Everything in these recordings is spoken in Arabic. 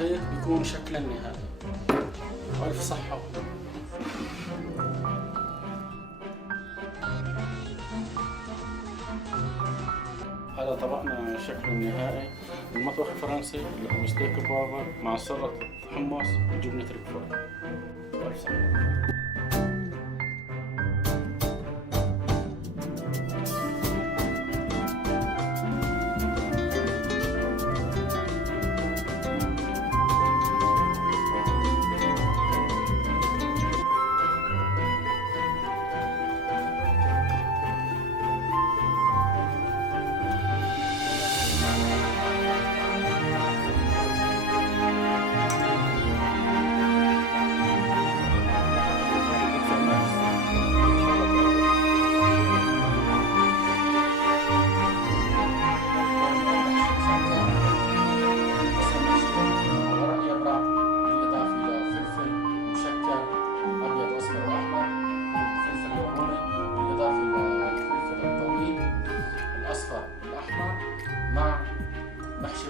وهيك بيكون شكل النهائي. والف صحة. هذا طبقنا شكله النهائي، المطبخ الفرنسي اللي هو ستيك بابر مع سلطة حمص وجبنة ريكفورد. والف صحة.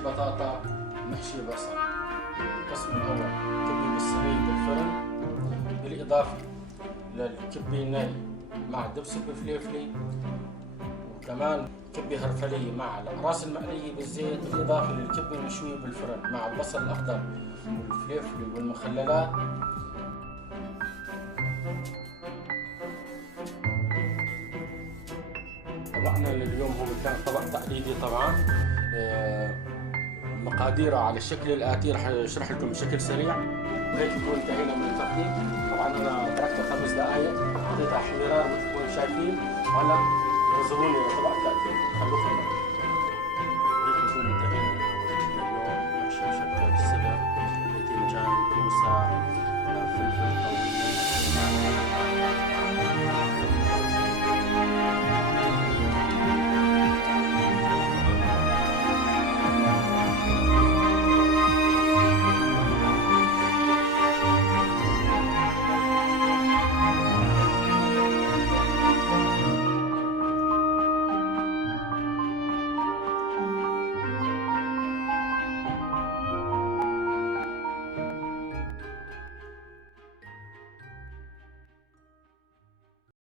بطاطا محشي بصل. القسم الأول كبة بالسريع بالفرن، بالإضافة للكبة الني مع دبس بالفليفلي، وكمان كبة هرفلية مع الأقراص المقلية بالزيت، بالإضافة للكبة المشوية بالفرن مع البصل الأخضر والفليفلي والمخللات. طبقنا اليوم هو كان طبق تقليدي طبعا. مقاديره على الشكل الآتي رح اشرح لكم بشكل سريع. وهيك نكون انتهينا من التقديم. طبعا انا تركتها 5 دقائق، حطيتها حميران مثل ما انتم شايفين، وهلا انتظروني لطبق التقديم. خلوكم